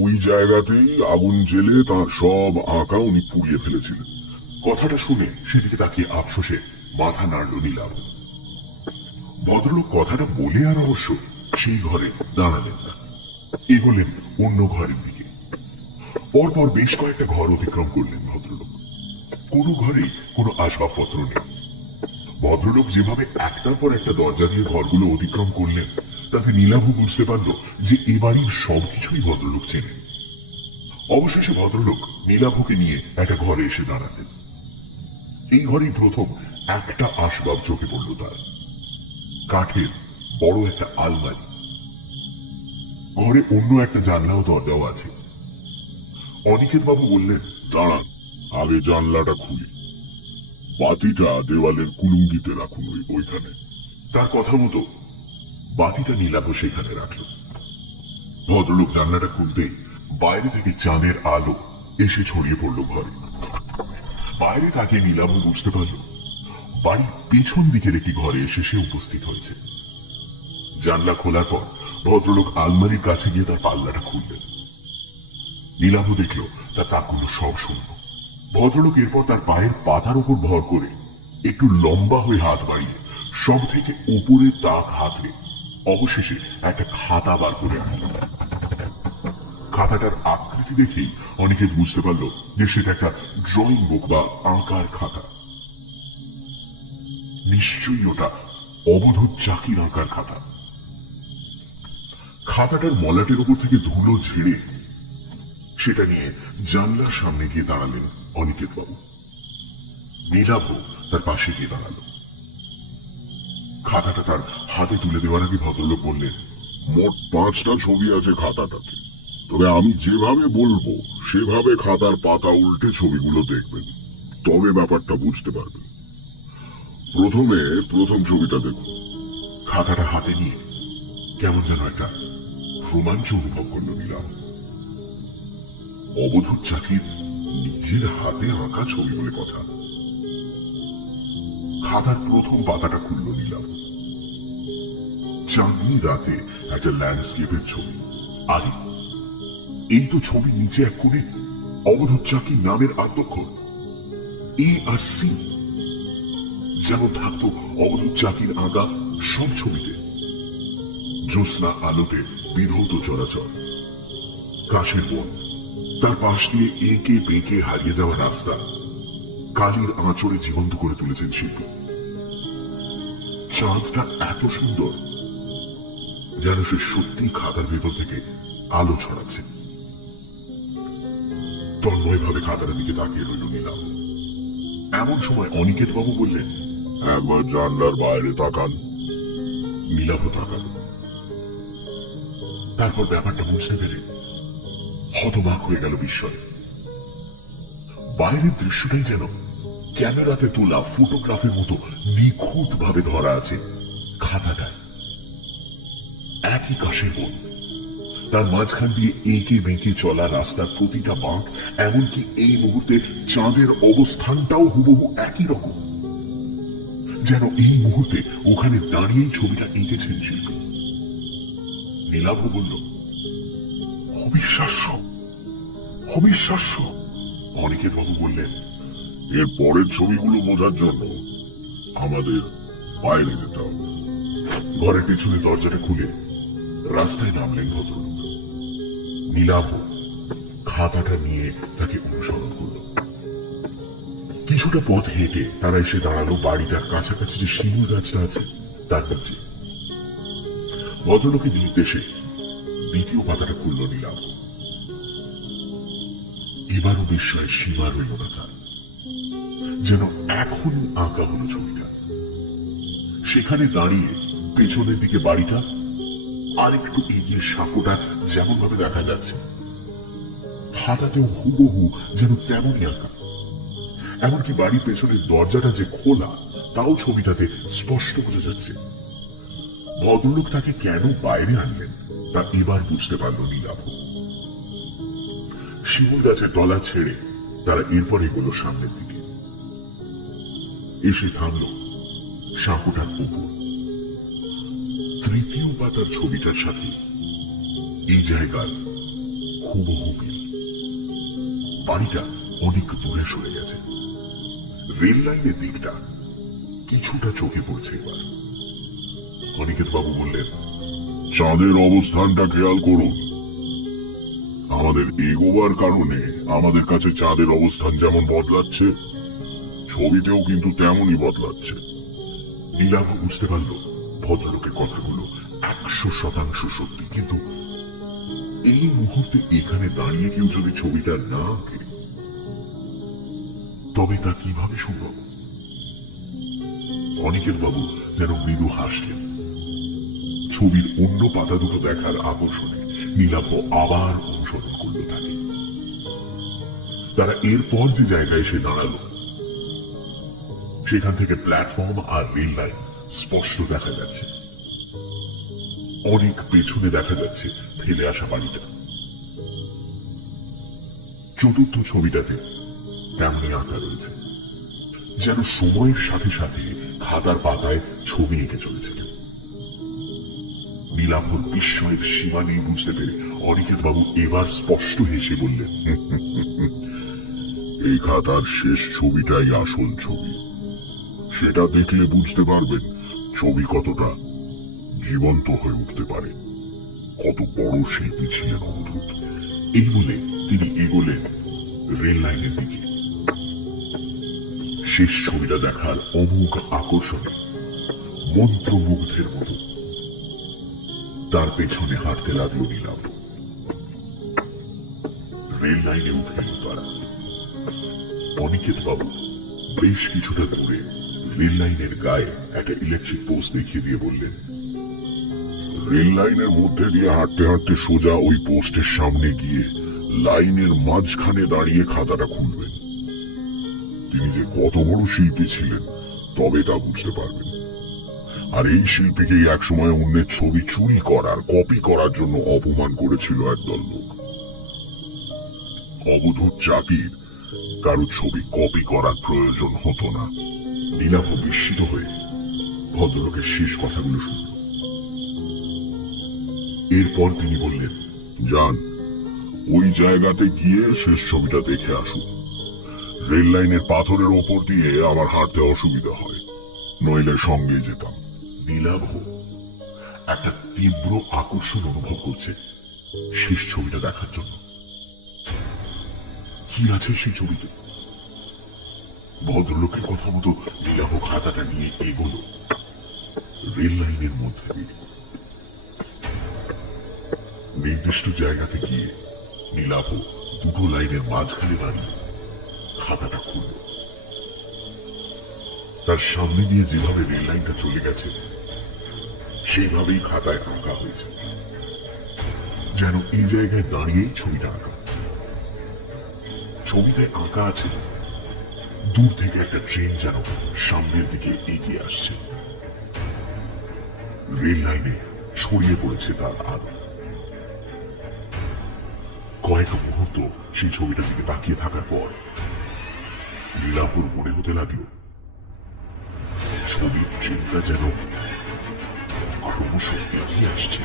ওই জায়গাতেই আগুন জ্বেলে তার সব আঁকা উনি পুড়িয়ে ফেলেছিলেন। কথাটা শুনে সেদিকে তাকিয়ে আফসোসে মাথা নাড়ল নীলাভ। ভদ্রলোক কথাটা বলে আর অবশ্য সেই ঘরে দাঁড়ালেন না, এগোলেন অন্য ঘরের দিকে। পরপর বেশ কয়েকটা ঘর অতিক্রম করলেন ভদ্রলোক। কোনো ঘরে কোনো আসবাবপত্র নেই। ভদ্রলোক যেভাবে একটার পর একটা দরজা দিয়ে ঘরগুলো অতিক্রম করলেন, তাতে নীলাভ বুঝতে পারল যে এ বাড়ির সবকিছুই ভদ্রলোক চেনেন। অবশেষে ভদ্রলোক নীলাভকে নিয়ে একটা ঘরে এসে দাঁড়ালেন। এই ঘরেই প্রথম একটা আসবাব চোখে পড়ল তার, কাঠের বড় একটা আলমারি। ঘরে অন্য একটা জানলা ও দরজাও আছে। অনিকেত বাবু বললেন, দাঁড়ান, আগে জানলাটা খুলি। বাতিটা দেওয়ালের কুলুঙ্গিতে রাখুন ওইখানে। তার কথা মতো বাতিটা নীলাভ সেখানে রাখল। ভদ্রলোক জানলাটা খুলতেই বাইরে থেকে চাঁদের আলো এসে ছড়িয়ে পড়ল ঘরে। বাইরে তাকে নীলাভ বুঝতে পারল বাড়ির পেছন দিকের একটি ঘরে এসে সে উপস্থিত হয়েছে। জানলা খোলার পর ভদ্রলোক আলমারির কাছে গিয়ে তার পাল্লাটা খুললেন। নীলাভ দেখল তার তাকগুলো সব শূন্য। ভদ্রলোক এরপর তার পায়ের পাতার উপর ভর করে একটু লম্বা হয়ে হাত বাড়িয়ে সব থেকে উপরের তাক হাতে অবশেষে একটা খাতা বার করে আনলেন। খাতাটার আকৃতি দেখেই অনিকেত বুঝতে পারল যে সেটা একটা ড্রয়িং বুক বা আঁকার খাতা। নিশ্চয়ই ওটা অবধূত চাকির আঁকার খাতা। খাতাটার মলাটের উপর থেকে ধুলো ঝেড়ে সেটা নিয়ে জানলার সামনে গিয়ে দাঁড়ালেন অনিকেত বাবু। নীলাভ তার পাশে গিয়ে দাঁড়ালো। খাতাটা তার হাতে তুলে দেওয়ার আগে ভদ্রলোক বললেন, মোট 5টা ছবি আছে খাতাটাতে, তবে আমি যেভাবে বলবো সেভাবে খাতার পাতা উল্টে ছবিগুলো দেখবেন, তবে ব্যাপারটা বুঝতে পারবেন। প্রথমে প্রথম ছবিটা দেখুন। খাতাটা হাতে নিয়ে কেমন যেন একটা রোমাঞ্চ অনুভব করল নীলাভ। অবধূত চাকির নিজের হাতে আঁকা ছবি বলে কথা। খাতার প্রথম পাতাটা খুলল নীলাভ। চাঁদনি রাতে একটা ল্যান্ডস্কেপের ছবি। আরে এই তো ছবির নিচে এক কোণে অবধূত চাকির নামের আত্মক্ষর এ আর সি, যেমন থাকতো অবধূত চাকির আঁকা সব ছবিতে। জ্যোৎস্না আলোতে বিধৌত চলাচল, কাশের বন, তার পাশ দিয়ে এঁকে বেঁকে হারিয়ে যাওয়া রাস্তা কালির আঁচড়ে জীবন্ত করে তুলেছেন শিল্পী। চাঁদটা এত সুন্দর যেন সে সত্যি খাতার ভেতর থেকে আলো ছড়াচ্ছে। তন্ময়ভাবে খাতার দিকে তাকিয়ে রইল নীলাভ। এমন সময় অনিকেত বাবু বললেন, একবার জানলার বাইরে তাকান। নীলাভ তাকাল। তারপর ব্যাপারটা বুঝতে পেরে হতবাক হয়ে গেল বিস্ময়ে। বাইরের দৃশ্যটাই যেন ক্যামেরাতে তোলা ফটোগ্রাফের মতো নিখুঁত ভাবে ধরা আছে খাতাটায়। একই কাশের বন, তার মাঝখান দিয়ে এঁকে বেঁকে চলা রাস্তার প্রতিটা বাঁক, এমনকি এই মুহূর্তে চাঁদের অবস্থানটাও হুবহু একই রকম, যেন এই মুহূর্তে ওখানে দাঁড়িয়েই ছবিটা এঁকেছেন শিল্পী। নীলাভ বলল, অবিশ্বাস্য, অবিশ্বাস্য। অনিকেত বাবু বললেন, এর পরের ছবিগুলো বোঝার জন্য আমাদের বাইরে যেতে হবে। ঘরের পেছনে দরজাটা খুলে রাস্তায় নামলেন ভদ্রলোক। নীলাভ খাতাটা নিয়ে তাকে অনুসরণ করল। কিছুটা পথ হেঁটে তারা এসে দাঁড়ালো বাড়িটার কাছাকাছি যে শিমুল গাছটা আছে তার নিচে। ভদ্রলোকের নির্দেশে দ্বিতীয় পাতাটা খুলল নীলাভ। এবারও বিস্ময়ের সীমা রইল না তার। যেন এখনই আঁকা হলো ছবিটা। সেখানে দাঁড়িয়ে পেছনের দিকে বাড়িটা, আর একটু এগিয়ে সাঁকোটা যেমন ভাবে দেখা যাচ্ছে, খাতাতেও হুবহু যেন তেমনই আঁকা। এমনকি বাড়ির পেছনের দরজাটা যে খোলা তাও ছবিটাতে স্পষ্ট বোঝা যাচ্ছে। ভদ্রলোক তাকে কেন বাইরে আনলেন তা এবার বুঝতে পারল নীলাভ। শিমুল গাছের তলা ছেড়ে তারা এরপর এগোলো সামনের দিকে। এসে থামল সাঁকোটার উপর। তৃতীয় পাতার ছবিটার সাথে এই জায়গার হুবহু মিল। বাড়িটা অনেক দূরে সরে গেছে। রেল লাইনের দিকটা কিছুটা চোখে পড়ছে এবার। অনিকেত বাবু বললেন, চাঁদের অবস্থানটা খেয়াল করুন। আমাদের এগোবার কারণে আমাদের কাছে চাঁদের অবস্থান যেমন বদলাচ্ছে, ছবিতেও কিন্তু তেমনই বদলাচ্ছে। নীলাভ বুঝতে পারল ভদ্রলোকের কথাগুলো 100% সত্যি। কিন্তু এই মুহূর্তে এখানে দাঁড়িয়ে কেউ যদি ছবিটা না আঁকে তবে তা কিভাবে সম্ভব? অনিকেত বাবু যেন মৃদু হাসলেন। ছবির অন্য পাতা দুটো দেখার আকর্ষণে নীলাভ আবার অনুসরণ করল তাকে। তারা এরপর যে জায়গায় এসে দাঁড়ালো সেখান থেকে প্ল্যাটফর্ম আর রেল লাইন স্পষ্ট দেখা যাচ্ছে। অনেক পেছনে দেখা যাচ্ছে ফেলে আসা বাড়িটা। চতুর্থ ছবিটাতে তেমনি আঁকা রয়েছে, যেন সময়ের সাথে সাথে খাতার পাতায় ছবি এঁকে চলেছে কেউ। নীলাভর বিস্ময়ের সীমা নেই বুঝতে পেরে অনিকেত বাবু এবার স্পষ্ট হেসে বললেন, এই খাতার শেষ ছবিটাই আসল ছবি। সেটা দেখলে বুঝতে পারবেন ছবি কতটা জীবন্ত হয়ে উঠতে পারে। কত বড় শিল্পী ছিলেন অবধূত। এই বলে তিনি এগোলেন রেল লাইনের দিকে। শেষ ছবিটা দেখার অমোঘ আকর্ষণে মন্ত্রমুগ্ধের মতো তার পেছনে হাঁটতে লাগলো নীলাভ। রেল লাইনে উঠে এলো তারা। অনিকেত বাবু বেশ কিছুটা দূরে রেল লাইনের গায়ে একটা ইলেকট্রিক পোস্ট দেখিয়ে দিয়ে বললেন, রেল লাইনের মধ্যে দিয়ে হাঁটতে হাঁটতে সোজা ওই পোস্টের সামনে গিয়ে লাইনের মাঝখানে দাঁড়িয়ে খাতাটা খুলবেন। তিনি যে কত বড় শিল্পী ছিলেন তবে তা বুঝতে পারবেন। আর এই শিল্পীকেই একসময় অন্যের ছবি চুরি করার, কপি করার জন্য অপমান করেছিল একদল লোক। অবধূত চাকির কারো ছবি কপি করার প্রয়োজন হতো না। নীলাভ বিস্মিত হয়ে ভদ্রলোকের শেষ কথাগুলো শুনল। এরপর তিনি বললেন, যান, ওই জায়গাতে গিয়ে শেষ ছবিটা দেখে আসুন। রেল লাইনের পাথরের ওপর দিয়ে আমার হাঁটতে অসুবিধা হয়, নইলে সঙ্গে যেতাম। নীলাভ একটা তীব্র আকর্ষণ অনুভব করছে শেষ ছবিটা দেখার জন্য। কি আছে সেই ছবিতে? ভদ্রলোকের কথা মতো নীলাভ খাতাটা নিয়ে এগোলো রেল লাইনের মধ্যে দিয়ে। নির্দিষ্ট জায়গাতে গিয়ে নীলাভ দুটো লাইনের মাঝখানে দাঁড়িয়ে খাতাটা খুলল। তার সামনে দিয়ে যেভাবে রেল লাইনটা চলে গেছে সেইভাবেই খাতায় আঁকা হয়েছে, যেন এই জায়গায় দাঁড়িয়েই ছবিটা আঁকা। ছবিতে আঁকা আছে দূর থেকে একটা ট্রেন যেন সামনের দিকে এগিয়ে আসছে। রেল লাইনে ছড়িয়ে পড়েছে তার আলো। কয়েক মুহূর্ত সেই ছবিটার দিকে তাকিয়ে থাকার পর নীলাভর মনে হতে লাগলো ছবির ট্রেনটা যেন ক্রমশ এগিয়ে আসছে।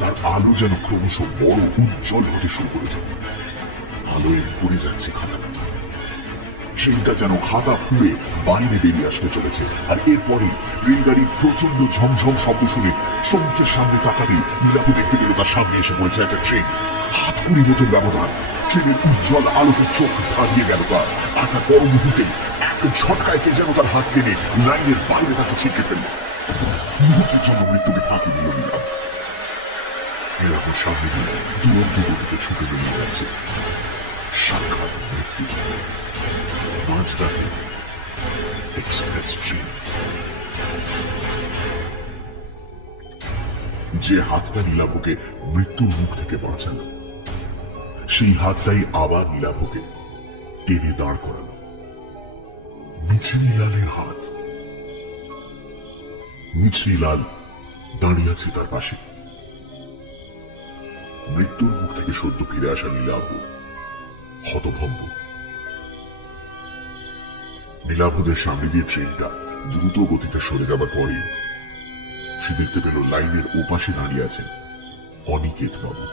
তার আলো যেন ক্রমশ বড় উজ্জ্বল হতে শুরু করেছে। আলোয় ভরে যাচ্ছে খাতাটা। ট্রেনটা যেন খাতা ফুঁড়ে বাইরে বেরিয়ে আসতে চলেছে। আর এরপরে রেলগাড়ির প্রচন্ড ঝমঝম শব্দ শুনে সমুদ্রের সামনে তাকাতেই নীলাভ দেখতে পেল তার সামনে এসে পড়েছে একটা ট্রেন। হাত কুড়ি মতন ব্যবধান। ট্রেনের উজ্জ্বল আলোতে চোখ ধাঁধিয়ে গেল তার। আর তার পর মুহূর্তে এক ঝটকায় কে যেন তার হাত টেনে লাইনের বাইরে তাকে ছিটকে ফেলল। মুহূর্তের জন্য মৃত্যুকে ফাঁকি দিল নীলাভ। নীলাভর সামনে দিয়ে দুরন্ত গতিতে ছুটে বেরিয়ে যাচ্ছে সাক্ষাৎ মৃত্যু। মাঝরাতে এক্সপ্রেস ট্রেন। যে হাতটা নীলাভকে মৃত্যুর মুখ থেকে বাঁচালো, সেই হাতটাই আবার নীলাভকে টেনে দাঁড় করালো। মিছরিলালের হাত। মিছরিলাল দাঁড়িয়ে আছে তার পাশে। মৃত্যুর মুখ থেকে সদ্য ফিরে আসা নীলাভ হতভম্ব। নীলাভদের সামনে দিয়ে ট্রেনটা দ্রুত গতিতে সরে যাবার পরে সে দেখতে পেল লাইনের ওপাশে দাঁড়িয়ে আছেন অনিকেত বাবু।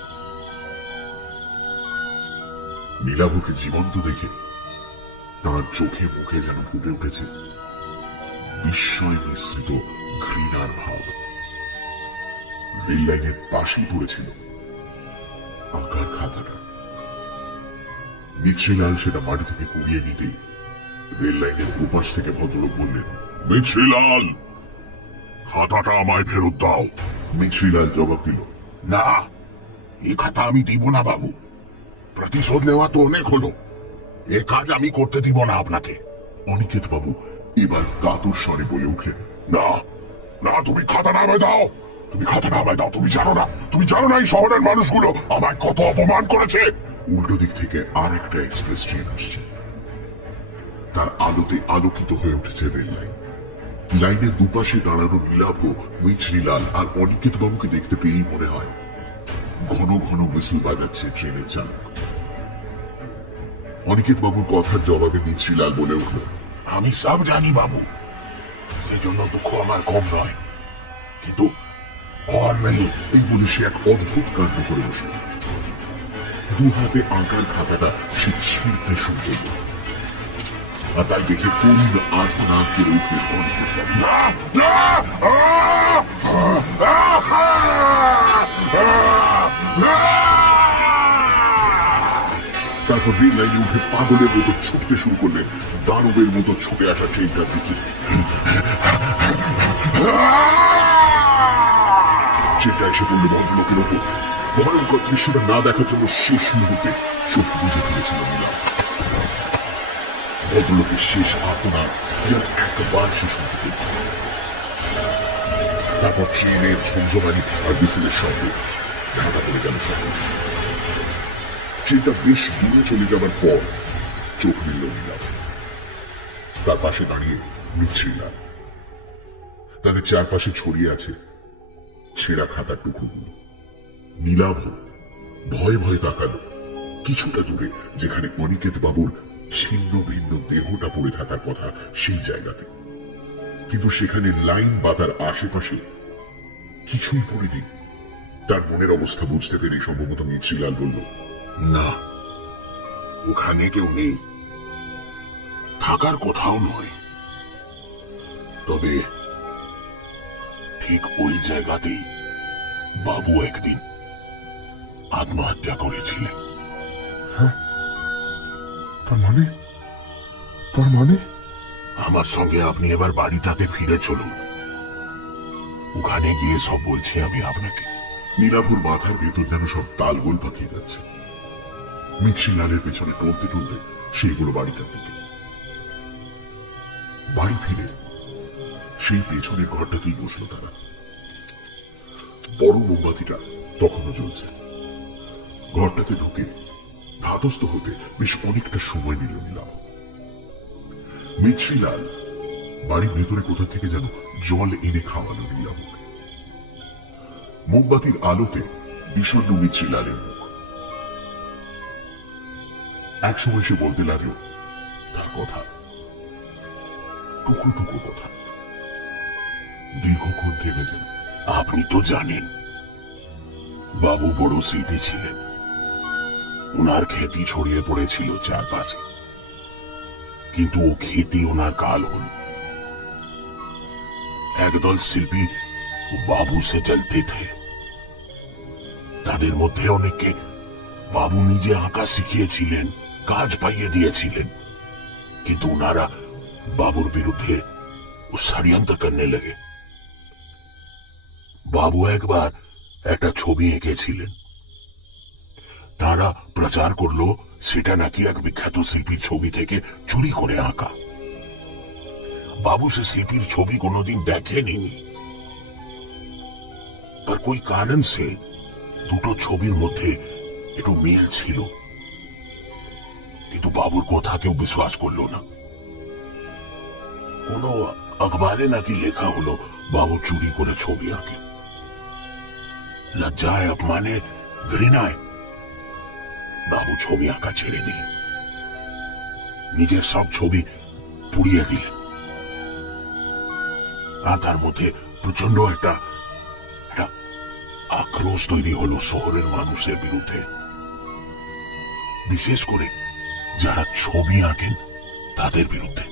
নীলাভকে জীবন্ত দেখে তার চোখে মুখে যেন ফুটে উঠেছে বিস্ময় মিশ্রিত ঘৃণার ভাব। রেল লাইনের পাশেই পড়েছিল আঁকার খাতাটা। মিছরিলাল সেটা মাটি থেকে কুড়িয়ে নিতেই রেল লাইনের ওপাশ থেকে ভদ্রলোক বললেন, মিছরিলাল, খাতাটা আমায় ফেরত দাও। মিছরিলাল জবাব দিল, না, এ খাতা আমি দিব না বাবু। প্রতিশোধ নেওয়া তো অনেক হলো, এ কাজ আমি করতে দিব না আপনাকে। অনিকেত বাবু এবার কাতর স্বরে বলে উঠলেন, না না, তুমি খাতাটা আমায় দাও, তুমি খাতাটা আমায় দাও। তুমি জানো না এই শহরের মানুষগুলো আমায় কত অপমান করেছে। উল্টো দিক থেকে আর একটা এক্সপ্রেস ট্রেন আসছে। তার আলোতে আলোকিত হয়ে উঠেছে রেল লাইন। লাইনের দুপাশে দাঁড়ানো নীলাভ, মিছরিলাল আর অনিকেত বাবুকে দেখতে পেয়েই মনে হয় ঘন ঘন হুইসেল বাজাচ্ছে ট্রেনের চালক। অনিকেত বাবুর কথার জবাবে মিছরিলাল বলে উঠল, আমি সব জানি বাবু, সেজন্য দুঃখ আমার কম নয়, কিন্তু আর নেই। এই বলে সে এক অদ্ভুত কাণ্ড করে বসল। দু হাতে আঁকার খাতাটা সে ছিঁড়তে শুরু করল। আর তাই দেখে করুণ আর্তনাদ করে উঠলেন অনিকেত বাবু। না, না, তারপর রেল লাইনে উঠে পাগলের মতো ছুটতে শুরু করলেন দানবের মতো ছুটে আসা ট্রেনটার দিকে। ট্রেনটা এসে পড়ল ভদ্রলোকের ওপর। ভয়ঙ্কর দৃশ্যটা না দেখার জন্য শেষ মুহূর্তে চোখ বুঝে ফেলেছিল নীলাভ। ভদ্রলোকের শেষ আর্তনাদ যেন একবার সে শুনতে পেল। তারপর ট্রেনের ঝঞ্ঝমানি আর বিসেলের সঙ্গে ঢাকা পড়ে গেল সবকিছু। ট্রেনটা বেশ দূরে চলে যাবার পর চোখ মিলল নীলাভ। তার পাশে দাঁড়িয়ে মিছরিলাল। তাদের চারপাশে ছড়িয়ে আছে ছেঁড়া খাতার টুকরোগুলো। নীলাভ ভয়ে ভয়ে তাকালো কিছুটা দূরে, যেখানে অনিকেত বাবুর ছিন্ন ভিন্ন দেহটা পড়ে থাকার কথা সেই জায়গাতে। কিন্তু সেখানে লাইন বা তার আশেপাশে কিছুই পড়েনি। তার মনের অবস্থা বুঝতে পেরে সম্ভবত মিছরিলাল বলল, না, ওখানে কেউ নেই, থাকার কোথাও নয়। তবে ঠিক ওই জায়গাতেই বাবু একদিন আত্মহত্যা করেছিলেন। তার মানে আমার সঙ্গে আপনি এবার বাড়িটাতে ফিরে চলুন, ওখানে গিয়ে সব বলছি আমি আপনাকে। নীলাভর মাথার ভেতর যেন সব তালগোল পাকিয়ে যাচ্ছে। মিছরিলালের পেছনে টলতে টলতে সেইগুলো বাড়িটার দিকে। বাড়ি ফিরে সেই পেছনের ঘরটাতেই বসলো তারা। বড় মোমবাতিটা তখনও জ্বলছে। ঘরটাতে ঢুকে ধাতস্থ হতে বেশ অনেকটা সময় নিল নীলাভ। মিছরিলাল বাড়ির ভেতরে কোথা থেকে যেন জল এনে খাওয়ালো নীলাভকে। মোমবাতির আলোতে বিষণ্ণ মিছরিলালের মুখ। এক সময় সে বলতে লাগলো তার কথা, টুকরো টুকরো কথা। দীর্ঘক্ষণ থেমে গেল। আপনি তো জানেন বাবু বড় শিল্পী ছিলেন, ওনার খ্যাতি ছড়িয়ে পড়েছিল চারপাশে, কিন্তু ও খ্যাতি ওনার কাল হল। একদল শিল্পী বাবু সে চলতে থে, তাদের মধ্যে অনেককে বাবু নিজে আঁকা শিখিয়েছিলেন, কাজ পাইয়ে দিয়েছিলেন, কিন্তু ওনারা বাবুর বিরুদ্ধে ষড়যন্ত্র করতে লেগে। বাবু একবার একটা ছবি এঁকেছিলেন, তারা প্রচার করলো সেটা নাকি এক বিখ্যাত শিল্পীর ছবি থেকে চুরি করে আঁকা। বাবু से শিল্পীর ছবি কোনোদিন দেখেনি, पर कोई कारण से দুটো ছবির মধ্যে একটু মিল ছিল, কিন্তু বাবুর কথা কেউ বিশ্বাস করলো না। কোনো अखबारे নাকি লেখা হলো বাবু চুরি করে ছবি আঁকে। লজ্জায়, অপমানে, ঘৃণায় বাবু ছবি আঁকা ছেড়ে দিলেন, নিজের সব ছবি পুড়িয়ে দিলেন। আর তার মধ্যে প্রচন্ড একটা আক্রোশ তৈরি হলো শহরের মানুষের বিরুদ্ধে, বিশেষ করে যারা ছবি আঁকেন তাদের বিরুদ্ধে।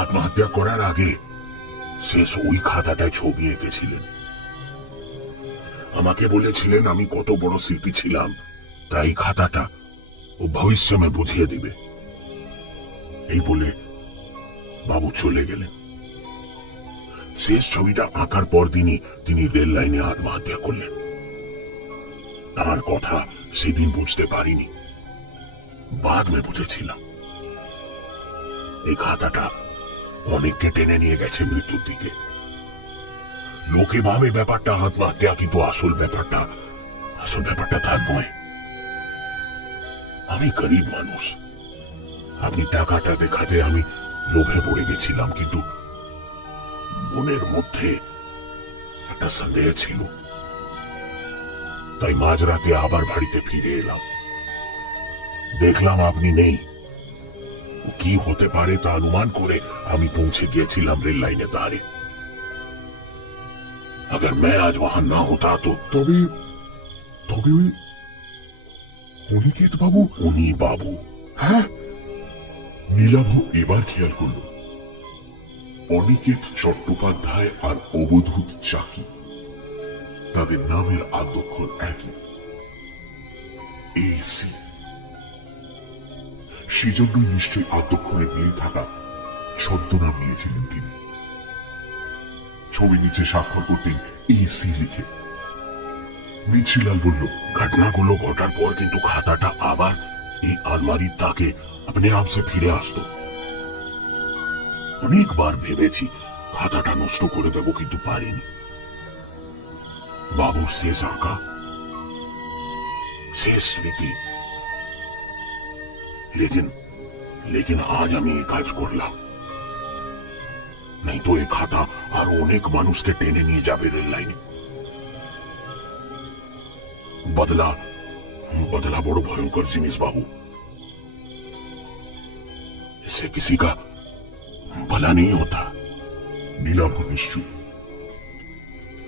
আত্মহত্যা করার আগে শেষ ওই খাতাটায় ছবি এঁকেছিলেন। আমাকে বলেছিলেন আমি কত বড় শিল্পী ছিলাম, তাই খাতাটা ও ভবিষ্যমে বুঝিয়ে দিবে। এই বলে বাবু চলে গেলেন। শেষ ছবিটা আঁকার পর দিনই তিনি রেল লাইনে আত্মহত্যা করলেন। আমার কথা সেদিন বুঝতে পারিনি, বাদ মে বুঝেছিলাম। এই খাতাটা অনেককে টেনে নিয়ে গেছে মৃত্যুর দিকে। লোকে ভাবে ব্যাপারটা আত্মহত্যা, কিন্তু আসল ব্যাপারটা তার নয়। আমি গরিব মানুষ, আপনি টাকাটা দেখাতে আমি লোভে পড়ে গেছিলাম, কিন্তু মনের মধ্যে একটা সন্দেহ ছিল। তাই মাঝরাতে আবার বাড়িতে ফিরে এলাম, দেখলাম আপনি নেই। কি হতে পারে তা অনুমান করে আমি পৌঁছে গিয়েছিলাম রেল লাইনে দাঁড়ে। अगर मैं आज वहां ना होता तो তবে তবে ওই অনিকেত বাবু। উনি বাবু। হ্যাঁ, নীলাভ এবার খেয়াল করল অনিকেত চট্টোপাধ্যায় আর অবধূত চাকি, তাদের নামের আদ্যক্ষর একই, AC। সেজন্যই নিশ্চয়ই আদ্যক্ষরে মিল থাকা ছদ্মনাম নিয়েছিলেন তিনি। ছবি নিচে স্বাক্ষর করতেন AC লিখে। মিছিলাল বলল, ঘটনাগুলো ঘটার পর কিন্তু খাতাটা আবার এই আলমারির তাকে अपने आप से ফিরে আসতো। অনেকবার ভেবেছি খাতাটা নষ্ট করে দেব, কিন্তু পারিনি। বাবুর শেষ আঁকা, শেষ স্মৃতি। लेकिन आज আমি এই কাজ করলাম, नहीं तो এই খাতা আর অনেক মানুষকে টেনে নিয়ে যাবে রেল লাইনে। बदला बड़ो भयंकर जिनिस बाबू, इससे किसी का भला नहीं होता। নীলাভ নিশ্চুপ।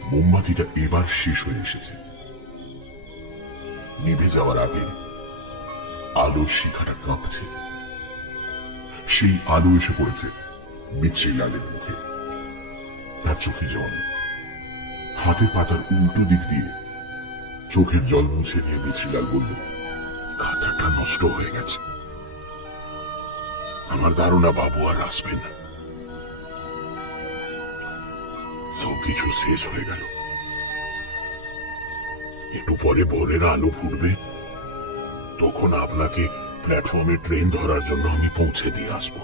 মোমবাতিটা এবার শেষ হয়ে এসেছে। নিভে যাওয়ার আগে আলোর শিখাটা কাঁপছে। সেই আলো এসে পড়েছে মিছিলালের মুখে। তার চোখে জল। হাতের পাতার উল্টো দিক দিয়ে চোখের জল মুছে নিয়ে মিছিলাল বলল, খাতাটা নষ্ট হয়ে গেছে। আমার ধারণা বাবু আর আসবেন না। সবকিছু শেষ হয়ে গেল। একটু পরে ভোরের আলো ফুটবে, তখন আপনাকে প্ল্যাটফর্মে ট্রেন ধরার জন্য আমি পৌঁছে দিয়ে আসবো।